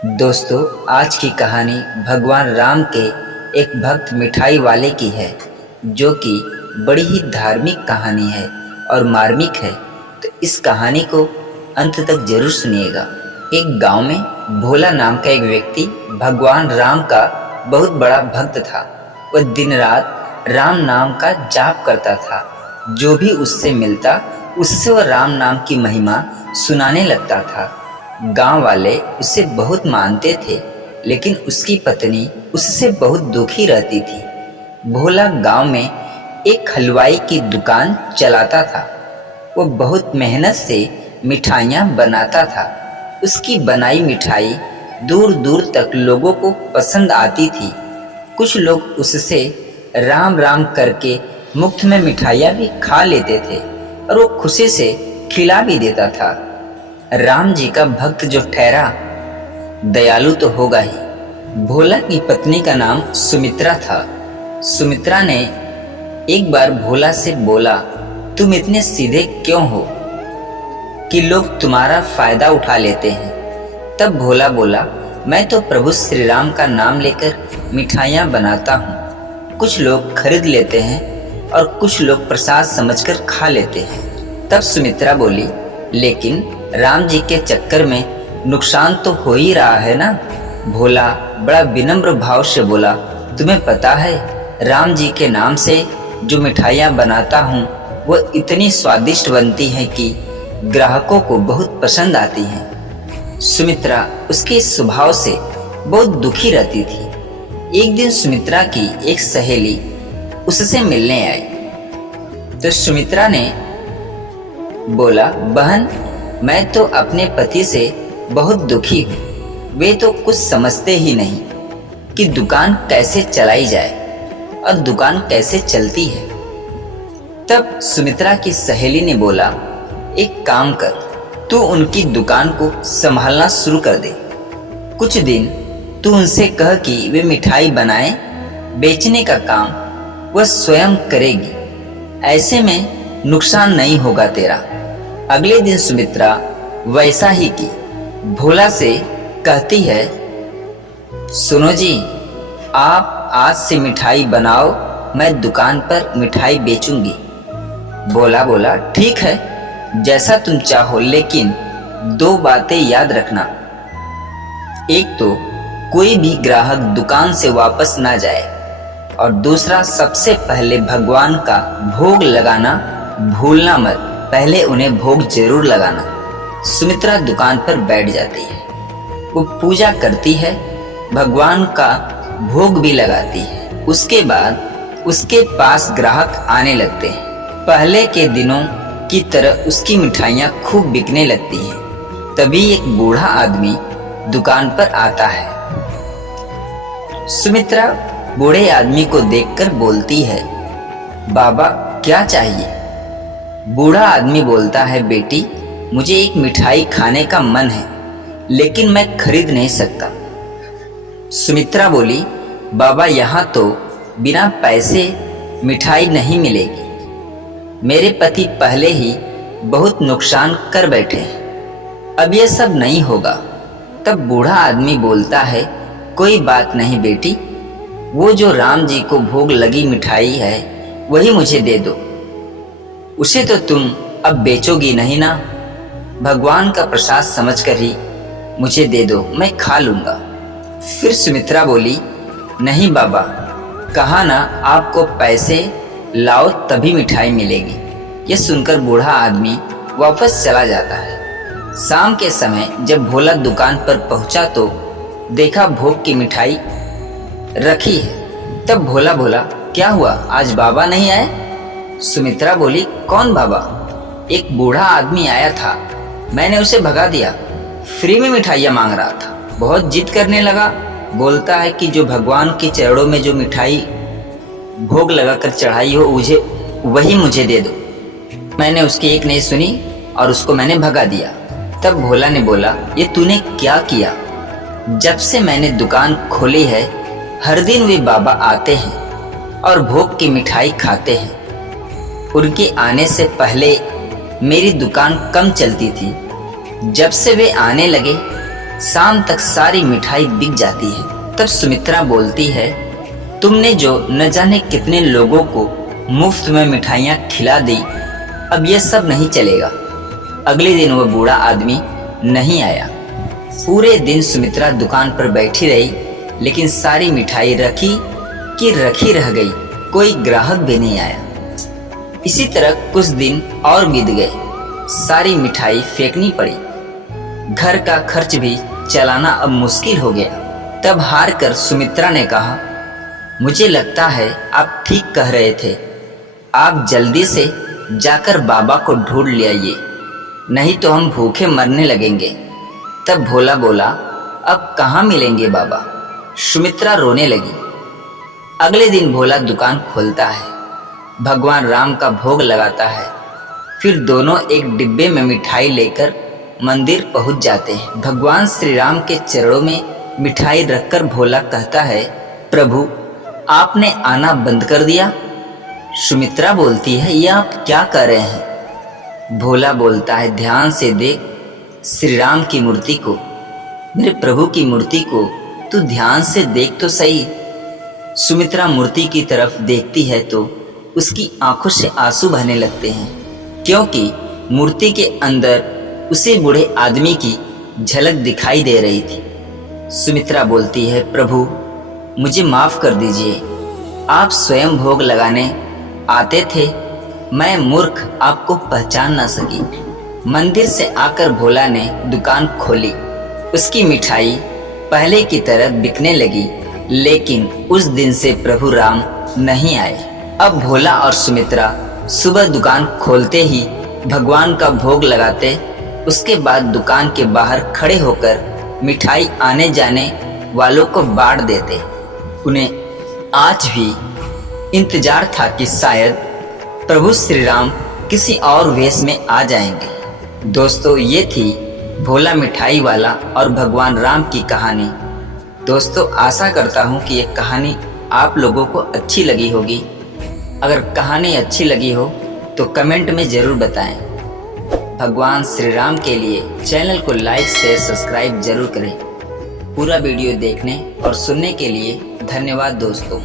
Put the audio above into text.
दोस्तों, आज की कहानी भगवान राम के एक भक्त मिठाई वाले की है, जो कि बड़ी ही धार्मिक कहानी है और मार्मिक है। तो इस कहानी को अंत तक जरूर सुनिएगा। एक गांव में भोला नाम का एक व्यक्ति भगवान राम का बहुत बड़ा भक्त था। वह दिन रात राम नाम का जाप करता था। जो भी उससे मिलता उससे वह राम नाम की महिमा सुनाने लगता था। गांव वाले उसे बहुत मानते थे, लेकिन उसकी पत्नी उससे बहुत दुखी रहती थी। भोला गांव में एक हलवाई की दुकान चलाता था। वो बहुत मेहनत से मिठाइयाँ बनाता था। उसकी बनाई मिठाई दूर दूर तक लोगों को पसंद आती थी। कुछ लोग उससे राम राम करके मुफ्त में मिठाइयाँ भी खा लेते थे और वो खुशी से खिला भी देता था। राम जी का भक्त जो ठहरा, दयालु तो होगा ही। भोला की पत्नी का नाम सुमित्रा था। सुमित्रा ने एक बार भोला से बोला, तुम इतने सीधे क्यों हो कि लोग तुम्हारा फायदा उठा लेते हैं। तब भोला बोला, मैं तो प्रभु श्री राम का नाम लेकर मिठाइयाँ बनाता हूँ। कुछ लोग खरीद लेते हैं और कुछ लोग प्रसाद समझकर खा लेते हैं। तब सुमित्रा बोली, लेकिन राम जी के चक्कर में नुकसान तो हो ही रहा है ना। भोला बड़ा विनम्र भाव से बोला, तुम्हें पता है राम जी के नाम से जो मिठाइयाँ बनाता हूँ वो इतनी स्वादिष्ट बनती हैं कि ग्राहकों को बहुत पसंद आती हैं। सुमित्रा उसके इस स्वभाव से बहुत दुखी रहती थी। एक दिन सुमित्रा की एक सहेली उससे मिलने आई तो सुमित्रा ने बोला, बहन, मैं तो अपने पति से बहुत दुखी हूँ। वे तो कुछ समझते ही नहीं कि दुकान कैसे चलाई जाए और दुकान कैसे चलती है। तब सुमित्रा की सहेली ने बोला, एक काम कर, तू उनकी दुकान को संभालना शुरू कर दे। कुछ दिन तू उनसे कह कि वे मिठाई बनाए, बेचने का काम वह स्वयं करेगी। ऐसे में नुकसान नहीं होगा तेरा। अगले दिन सुमित्रा वैसा ही की। भोला से कहती है, सुनो जी, आप आज से मिठाई बनाओ, मैं दुकान पर मिठाई बेचूंगी। भोला बोला, ठीक है, जैसा तुम चाहो, लेकिन दो बातें याद रखना। एक तो कोई भी ग्राहक दुकान से वापस ना जाए, और दूसरा सबसे पहले भगवान का भोग लगाना भूलना मत। पहले उन्हें भोग जरूर लगाना। सुमित्रा दुकान पर बैठ जाती है। वो पूजा करती है, भगवान का भोग भी लगाती है। उसके बाद उसके पास ग्राहक आने लगते हैं। पहले के दिनों की तरह उसकी मिठाइयाँ खूब बिकने लगती हैं। तभी एक बूढ़ा आदमी दुकान पर आता है। सुमित्रा बूढ़े आदमी को देखकर बोलती है, बाबा, क्या चाहिए? बूढ़ा आदमी बोलता है, बेटी, मुझे एक मिठाई खाने का मन है, लेकिन मैं खरीद नहीं सकता। सुमित्रा बोली, बाबा, यहाँ तो बिना पैसे मिठाई नहीं मिलेगी। मेरे पति पहले ही बहुत नुकसान कर बैठे हैं, अब ये सब नहीं होगा। तब बूढ़ा आदमी बोलता है, कोई बात नहीं बेटी, वो जो राम जी को भोग लगी मिठाई है वही मुझे दे दो। उसे तो तुम अब बेचोगी नहीं ना। भगवान का प्रसाद समझकर ही मुझे दे दो, मैं खा लूँगा। फिर सुमित्रा बोली, नहीं बाबा, कहा ना आपको पैसे लाओ तभी मिठाई मिलेगी। यह सुनकर बूढ़ा आदमी वापस चला जाता है। शाम के समय जब भोला दुकान पर पहुंचा तो देखा भोग की मिठाई रखी है। तब भोला बोला, क्या हुआ, आज बाबा नहीं आए? सुमित्रा बोली, कौन बाबा? एक बूढ़ा आदमी आया था, मैंने उसे भगा दिया। फ्री में मिठाइयाँ मांग रहा था, बहुत जिद करने लगा। बोलता है कि जो भगवान के चरणों में जो मिठाई भोग लगाकर चढ़ाई हो वही मुझे दे दो। मैंने उसकी एक नहीं सुनी और उसको मैंने भगा दिया। तब भोला ने बोला, ये तूने क्या किया? जब से मैंने दुकान खोली है, हर दिन वे बाबा आते हैं और भोग की मिठाई खाते हैं। उनके आने से पहले मेरी दुकान कम चलती थी। जब से वे आने लगे शाम तक सारी मिठाई बिक जाती है। तब सुमित्रा बोलती है, तुमने जो न जाने कितने लोगों को मुफ्त में मिठाइयाँ खिला दी, अब ये सब नहीं चलेगा। अगले दिन वह बूढ़ा आदमी नहीं आया। पूरे दिन सुमित्रा दुकान पर बैठी रही, लेकिन सारी मिठाई रखी कि रखी रह गई, कोई ग्राहक भी नहीं आया। इसी तरह कुछ दिन और बीत गए, सारी मिठाई फेंकनी पड़ी। घर का खर्च भी चलाना अब मुश्किल हो गया। तब हार कर सुमित्रा ने कहा, मुझे लगता है आप ठीक कह रहे थे, आप जल्दी से जाकर बाबा को ढूंढ ले आइए, नहीं तो हम भूखे मरने लगेंगे। तब भोला बोला, अब कहाँ मिलेंगे बाबा? सुमित्रा रोने लगी। अगले दिन भोला दुकान खोलता है, भगवान राम का भोग लगाता है। फिर दोनों एक डिब्बे में मिठाई लेकर मंदिर पहुंच जाते हैं। भगवान श्री राम के चरणों में मिठाई रखकर भोला कहता है, प्रभु आपने आना बंद कर दिया। सुमित्रा बोलती है, यह आप क्या कर रहे हैं? भोला बोलता है, ध्यान से देख श्री राम की मूर्ति को, मेरे प्रभु की मूर्ति को तू ध्यान से देख तो सही। सुमित्रा मूर्ति की तरफ देखती है तो उसकी आंखों से आंसू बहने लगते हैं, क्योंकि मूर्ति के अंदर उसे बूढ़े आदमी की झलक दिखाई दे रही थी। सुमित्रा बोलती है, प्रभु मुझे माफ कर दीजिए, आप स्वयं भोग लगाने आते थे, मैं मूर्ख आपको पहचान ना सकी। मंदिर से आकर भोला ने दुकान खोली। उसकी मिठाई पहले की तरह बिकने लगी, लेकिन उस दिन से प्रभु राम नहीं आए। अब भोला और सुमित्रा सुबह दुकान खोलते ही भगवान का भोग लगाते, उसके बाद दुकान के बाहर खड़े होकर मिठाई आने जाने वालों को बांट देते। उन्हें आज भी इंतजार था कि शायद प्रभु श्री राम किसी और वेश में आ जाएंगे। दोस्तों, ये थी भोला मिठाई वाला और भगवान राम की कहानी। दोस्तों, आशा करता हूँ कि ये कहानी आप लोगों को अच्छी लगी होगी। अगर कहानी अच्छी लगी हो तो कमेंट में ज़रूर बताएं। भगवान श्री राम के लिए चैनल को लाइक शेयर सब्सक्राइब जरूर करें। पूरा वीडियो देखने और सुनने के लिए धन्यवाद दोस्तों।